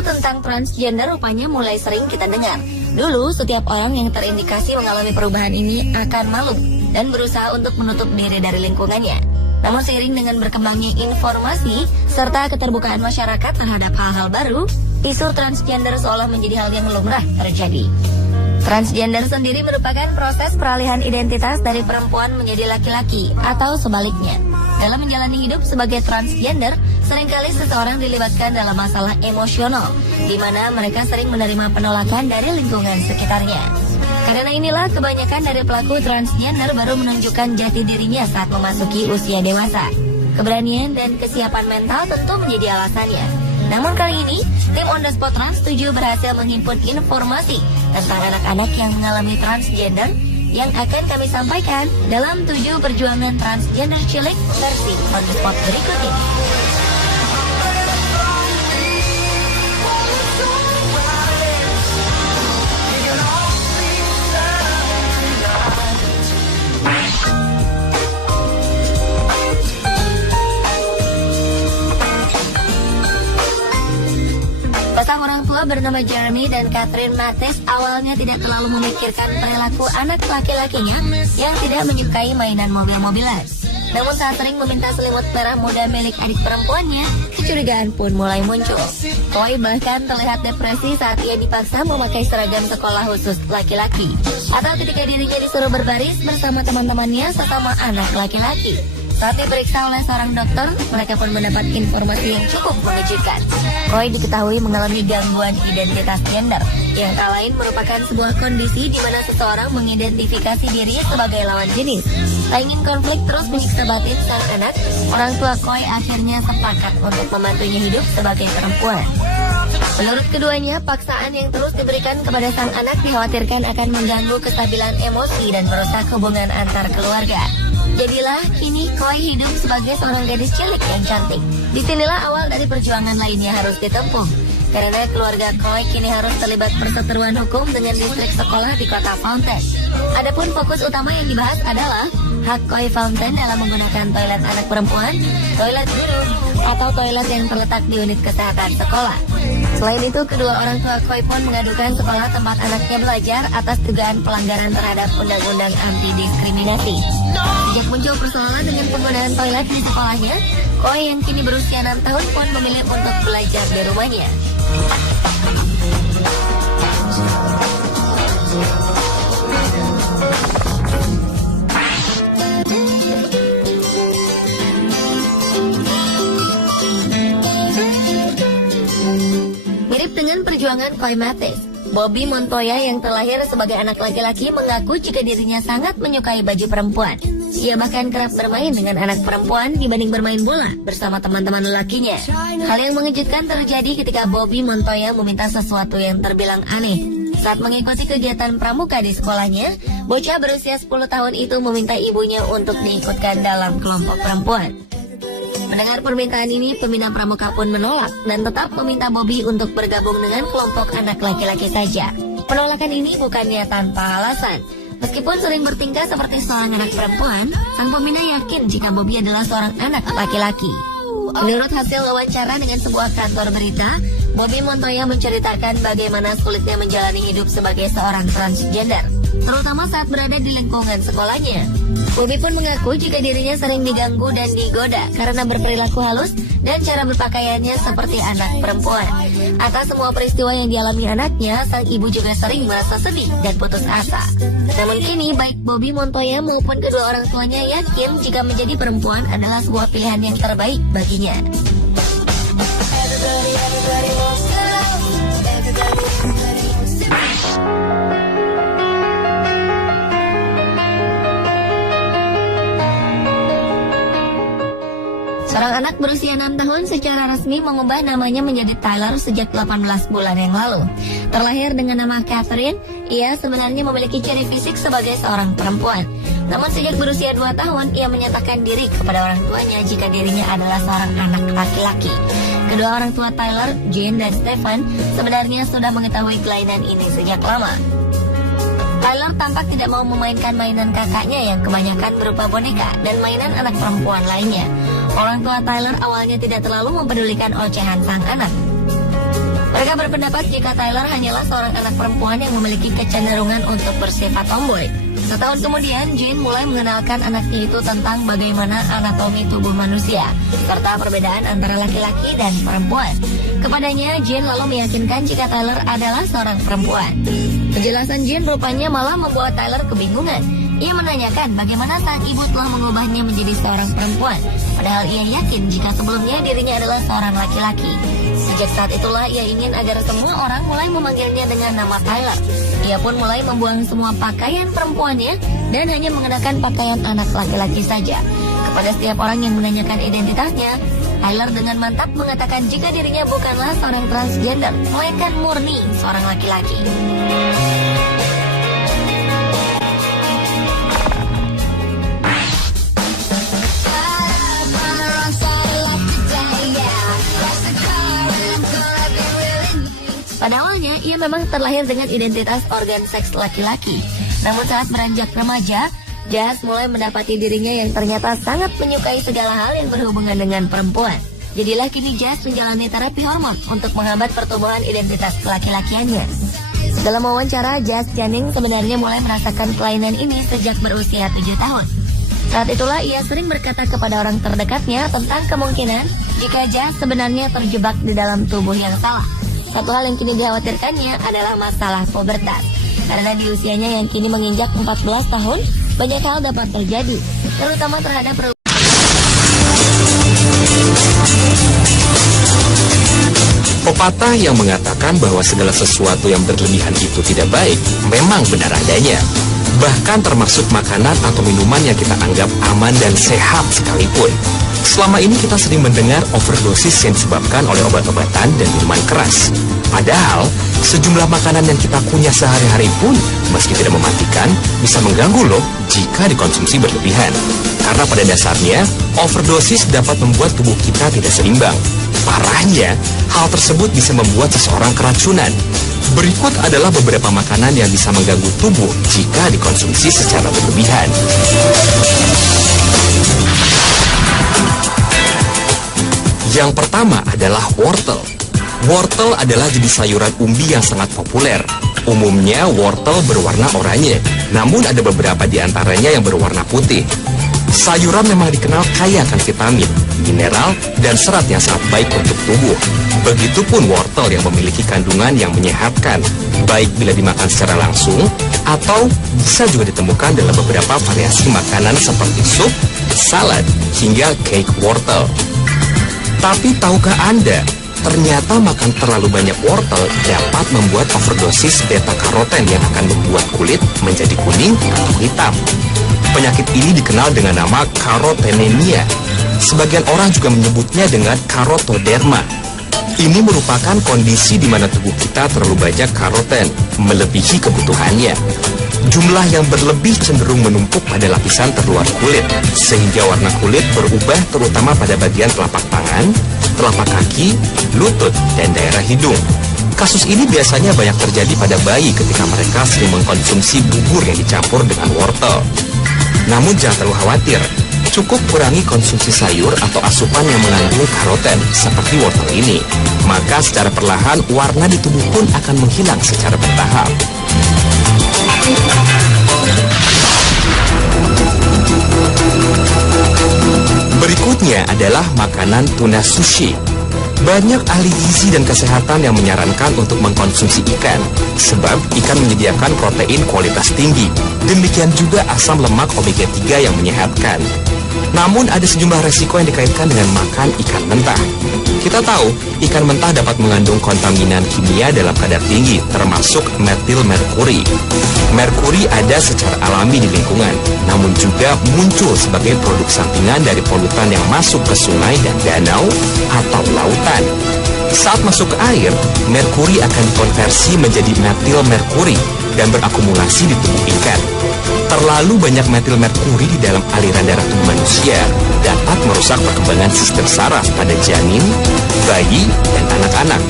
Isu tentang transgender rupanya mulai sering kita dengar. Dulu, setiap orang yang terindikasi mengalami perubahan ini akan malu dan berusaha untuk menutup diri dari lingkungannya. Namun seiring dengan berkembangnya informasi serta keterbukaan masyarakat terhadap hal-hal baru, isu transgender seolah menjadi hal yang lumrah terjadi. Transgender sendiri merupakan proses peralihan identitas dari perempuan menjadi laki-laki atau sebaliknya. Dalam menjalani hidup sebagai transgender, seringkali seseorang dilibatkan dalam masalah emosional, di mana mereka sering menerima penolakan dari lingkungan sekitarnya. Karena inilah kebanyakan dari pelaku transgender baru menunjukkan jati dirinya saat memasuki usia dewasa. Keberanian dan kesiapan mental tentu menjadi alasannya. Namun kali ini, tim On The Spot Trans 7 berhasil menghimpun informasi tentang anak-anak yang mengalami transgender yang akan kami sampaikan dalam 7 perjuangan transgender cilik versi On The Spot berikut ini. Pasang orang tua bernama Jeremy dan Catherine Mathis awalnya tidak terlalu memikirkan perilaku anak laki-lakinya yang tidak menyukai mainan mobil-mobilan. Namun saat sering meminta selimut merah muda milik adik perempuannya, kecurigaan pun mulai muncul. Chloe bahkan terlihat depresi saat ia dipaksa memakai seragam sekolah khusus laki-laki, atau ketika dirinya disuruh berbaris bersama teman-temannya sesama anak laki-laki. Saat diperiksa oleh seorang dokter, mereka pun mendapat informasi yang cukup mengejutkan. Roy diketahui mengalami gangguan identitas gender, yang tak lain merupakan sebuah kondisi di mana seseorang mengidentifikasi diri sebagai lawan jenis. Tak ingin konflik terus menyiksa batin sang anak, orang tua Roy akhirnya sepakat untuk membantunya hidup sebagai perempuan. Menurut keduanya, paksaan yang terus diberikan kepada sang anak dikhawatirkan akan mengganggu kestabilan emosi dan merusak hubungan antar keluarga. Jadilah kini Chloe hidup sebagai seorang gadis cilik yang cantik. Disinilah awal dari perjuangan lainnya harus ditempuh. Karena keluarga Chloe kini harus terlibat perseteruan hukum dengan distrik sekolah di kota Fountain. Adapun fokus utama yang dibahas adalah hak Chloe Fountain dalam menggunakan toilet anak perempuan, toilet guru, atau toilet yang terletak di unit kesehatan sekolah. Selain itu, kedua orang tua Chloe pun mengadukan sekolah tempat anaknya belajar atas dugaan pelanggaran terhadap undang-undang anti-diskriminasi. Sejak muncul persoalan dengan penggunaan toilet di sekolahnya, Chloe yang kini berusia 6 tahun pun memilih untuk belajar di rumahnya. Mirip dengan perjuangan Chloe Mathis, Bobby Montoya yang terlahir sebagai anak laki-laki mengaku jika dirinya sangat menyukai baju perempuan. Ia bahkan kerap bermain dengan anak perempuan dibanding bermain bola bersama teman-teman lelakinya. Hal yang mengejutkan terjadi ketika Bobby Montoya meminta sesuatu yang terbilang aneh. Saat mengikuti kegiatan pramuka di sekolahnya, bocah berusia 10 tahun itu meminta ibunya untuk diikutkan dalam kelompok perempuan. Mendengar permintaan ini, pembina pramuka pun menolak dan tetap meminta Bobby untuk bergabung dengan kelompok anak laki-laki saja. Penolakan ini bukannya tanpa alasan. Meskipun sering bertingkah seperti seorang anak perempuan, sang pembina yakin jika Bobby adalah seorang anak laki-laki. Menurut hasil wawancara dengan sebuah kantor berita, Bobby Montoya menceritakan bagaimana sulitnya menjalani hidup sebagai seorang transgender, terutama saat berada di lingkungan sekolahnya. Bobby pun mengaku jika dirinya sering diganggu dan digoda karena berperilaku halus dan cara berpakaiannya seperti anak perempuan. Atas semua peristiwa yang dialami anaknya, sang ibu juga sering merasa sedih dan putus asa. Namun kini, baik Bobby Montoya maupun kedua orang tuanya yakin jika menjadi perempuan adalah sebuah pilihan yang terbaik baginya. Seorang anak berusia 6 tahun secara resmi mengubah namanya menjadi Tyler sejak 18 bulan yang lalu. Terlahir dengan nama Catherine, ia sebenarnya memiliki ciri fisik sebagai seorang perempuan. Namun sejak berusia 2 tahun, ia menyatakan diri kepada orang tuanya jika dirinya adalah seorang anak laki-laki. Kedua orang tua Tyler, Jane dan Stephen, sebenarnya sudah mengetahui kelainan ini sejak lama. Tyler tampak tidak mau memainkan mainan kakaknya yang kebanyakan berupa boneka dan mainan anak perempuan lainnya. Orang tua Tyler awalnya tidak terlalu mempedulikan ocehan sang anak. Mereka berpendapat jika Tyler hanyalah seorang anak perempuan yang memiliki kecenderungan untuk bersifat tomboy. Setahun kemudian, Jane mulai mengenalkan anaknya itu tentang bagaimana anatomi tubuh manusia, serta perbedaan antara laki-laki dan perempuan. Kepadanya, Jane lalu meyakinkan jika Tyler adalah seorang perempuan. Penjelasan Jane rupanya malah membuat Tyler kebingungan. Ia menanyakan bagaimana sang ibu telah mengubahnya menjadi seorang perempuan, padahal ia yakin jika sebelumnya dirinya adalah seorang laki-laki. Sejak saat itulah ia ingin agar semua orang mulai memanggilnya dengan nama Tyler. Ia pun mulai membuang semua pakaian perempuannya dan hanya mengenakan pakaian anak laki-laki saja. Kepada setiap orang yang menanyakan identitasnya, Tyler dengan mantap mengatakan jika dirinya bukanlah seorang transgender, melainkan murni seorang laki-laki. Pada awalnya, ia memang terlahir dengan identitas organ seks laki-laki. Namun saat beranjak remaja, Jazz mulai mendapati dirinya yang ternyata sangat menyukai segala hal yang berhubungan dengan perempuan. Jadilah kini Jazz menjalani terapi hormon untuk menghambat pertumbuhan identitas kelaki-lakiannya. Dalam wawancara, Jazz Channing sebenarnya mulai merasakan kelainan ini sejak berusia 7 tahun. Saat itulah ia sering berkata kepada orang terdekatnya tentang kemungkinan jika Jazz sebenarnya terjebak di dalam tubuh yang salah. Satu hal yang kini dikhawatirkannya adalah masalah pubertas. Karena di usianya yang kini menginjak 14 tahun, banyak hal dapat terjadi, terutama terhadap pepatah yang mengatakan bahwa segala sesuatu yang berlebihan itu tidak baik, memang benar adanya. Bahkan termasuk makanan atau minuman yang kita anggap aman dan sehat sekalipun. Selama ini kita sering mendengar overdosis yang disebabkan oleh obat-obatan dan minuman keras. Padahal, sejumlah makanan yang kita kunyah sehari-hari pun, meski tidak mematikan, bisa mengganggu loh jika dikonsumsi berlebihan. Karena pada dasarnya, overdosis dapat membuat tubuh kita tidak seimbang. Parahnya, hal tersebut bisa membuat seseorang keracunan. Berikut adalah beberapa makanan yang bisa mengganggu tubuh jika dikonsumsi secara berlebihan. Yang pertama adalah wortel. Wortel adalah jenis sayuran umbi yang sangat populer. Umumnya wortel berwarna oranye, namun ada beberapa di antaranya yang berwarna putih. Sayuran memang dikenal kaya akan vitamin, mineral, dan serat yang sangat baik untuk tubuh. Begitupun wortel yang memiliki kandungan yang menyehatkan, baik bila dimakan secara langsung, atau bisa juga ditemukan dalam beberapa variasi makanan seperti sup, salad, hingga cake wortel. Tapi tahukah Anda, ternyata makan terlalu banyak wortel dapat membuat overdosis beta-karoten yang akan membuat kulit menjadi kuning atau hitam. Penyakit ini dikenal dengan nama karotenemia. Sebagian orang juga menyebutnya dengan karotoderma. Ini merupakan kondisi di mana tubuh kita terlalu banyak karoten, melebihi kebutuhannya. Jumlah yang berlebih cenderung menumpuk pada lapisan terluar kulit, sehingga warna kulit berubah terutama pada bagian telapak tangan, telapak kaki, lutut, dan daerah hidung. Kasus ini biasanya banyak terjadi pada bayi ketika mereka sering mengkonsumsi bubur yang dicampur dengan wortel. Namun jangan terlalu khawatir, cukup kurangi konsumsi sayur atau asupan yang mengandung karoten seperti wortel ini. Maka secara perlahan warna di tubuh pun akan menghilang secara bertahap. Berikutnya adalah makanan tuna sushi. Banyak ahli gizi dan kesehatan yang menyarankan untuk mengkonsumsi ikan, sebab ikan menyediakan protein kualitas tinggi. Demikian juga asam lemak omega 3 yang menyehatkan. Namun ada sejumlah resiko yang dikaitkan dengan makan ikan mentah. Kita tahu, ikan mentah dapat mengandung kontaminan kimia dalam kadar tinggi, termasuk metil merkuri. Merkuri ada secara alami di lingkungan, namun juga muncul sebagai produk sampingan dari polutan yang masuk ke sungai dan danau atau lautan. Saat masuk ke air, merkuri akan dikonversi menjadi metil merkuri dan berakumulasi di tubuh ikan. Terlalu banyak metil merkuri di dalam aliran darah tubuh manusia dapat merusak perkembangan sistem saraf pada janin, bayi, dan anak-anak.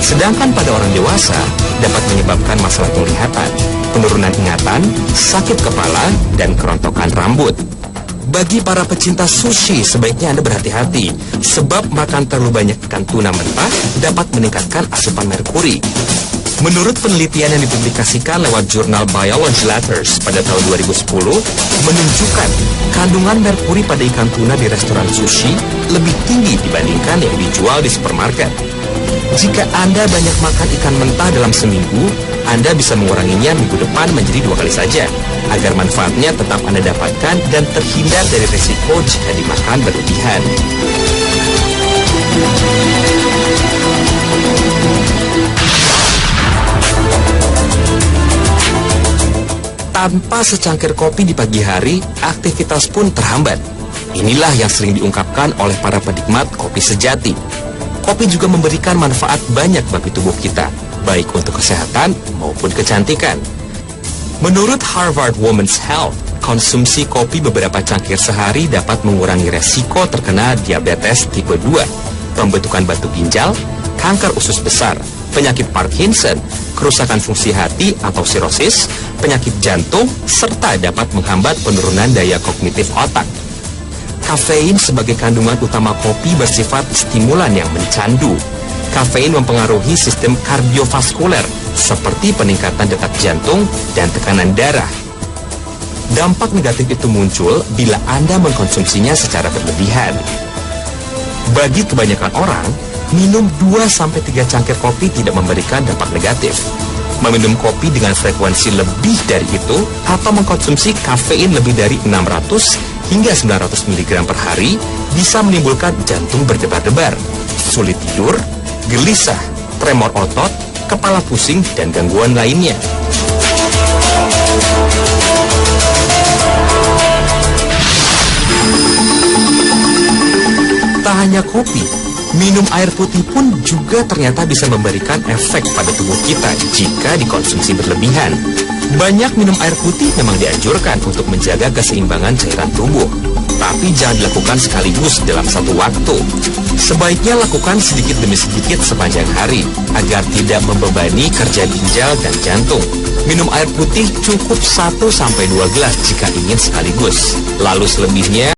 Sedangkan pada orang dewasa dapat menyebabkan masalah penglihatan, penurunan ingatan, sakit kepala, dan kerontokan rambut. Bagi para pecinta sushi, sebaiknya Anda berhati-hati, sebab makan terlalu banyak ikan tuna mentah dapat meningkatkan asupan merkuri. Menurut penelitian yang dipublikasikan lewat jurnal Biology Letters pada tahun 2010, menunjukkan kandungan merkuri pada ikan tuna di restoran sushi lebih tinggi dibandingkan yang dijual di supermarket. Jika Anda banyak makan ikan mentah dalam seminggu, Anda bisa menguranginya minggu depan menjadi 2 kali saja, agar manfaatnya tetap Anda dapatkan dan terhindar dari risiko jika dimakan berlebihan. Tanpa secangkir kopi di pagi hari, aktivitas pun terhambat. Inilah yang sering diungkapkan oleh para penikmat kopi sejati. Kopi juga memberikan manfaat banyak bagi tubuh kita, baik untuk kesehatan maupun kecantikan. Menurut Harvard Women's Health, konsumsi kopi beberapa cangkir sehari dapat mengurangi resiko terkena diabetes tipe 2, pembentukan batu ginjal, kanker usus besar, penyakit Parkinson, kerusakan fungsi hati atau sirosis, penyakit jantung, serta dapat menghambat penurunan daya kognitif otak. Kafein sebagai kandungan utama kopi bersifat stimulan yang mencandu. Kafein mempengaruhi sistem kardiovaskuler, seperti peningkatan detak jantung dan tekanan darah. Dampak negatif itu muncul bila Anda mengkonsumsinya secara berlebihan. Bagi kebanyakan orang, minum 2-3 cangkir kopi tidak memberikan dampak negatif. Meminum kopi dengan frekuensi lebih dari itu atau mengkonsumsi kafein lebih dari 600 hingga 900 mg per hari bisa menimbulkan jantung berdebar-debar, sulit tidur, gelisah, tremor otot, kepala pusing, dan gangguan lainnya. Tak hanya kopi, minum air putih pun juga ternyata bisa memberikan efek pada tubuh kita jika dikonsumsi berlebihan. Banyak minum air putih memang dianjurkan untuk menjaga keseimbangan cairan tubuh, tapi jangan dilakukan sekaligus dalam satu waktu. Sebaiknya lakukan sedikit demi sedikit sepanjang hari, agar tidak membebani kerja ginjal dan jantung. Minum air putih cukup 1-2 gelas jika ingin sekaligus. Lalu selebihnya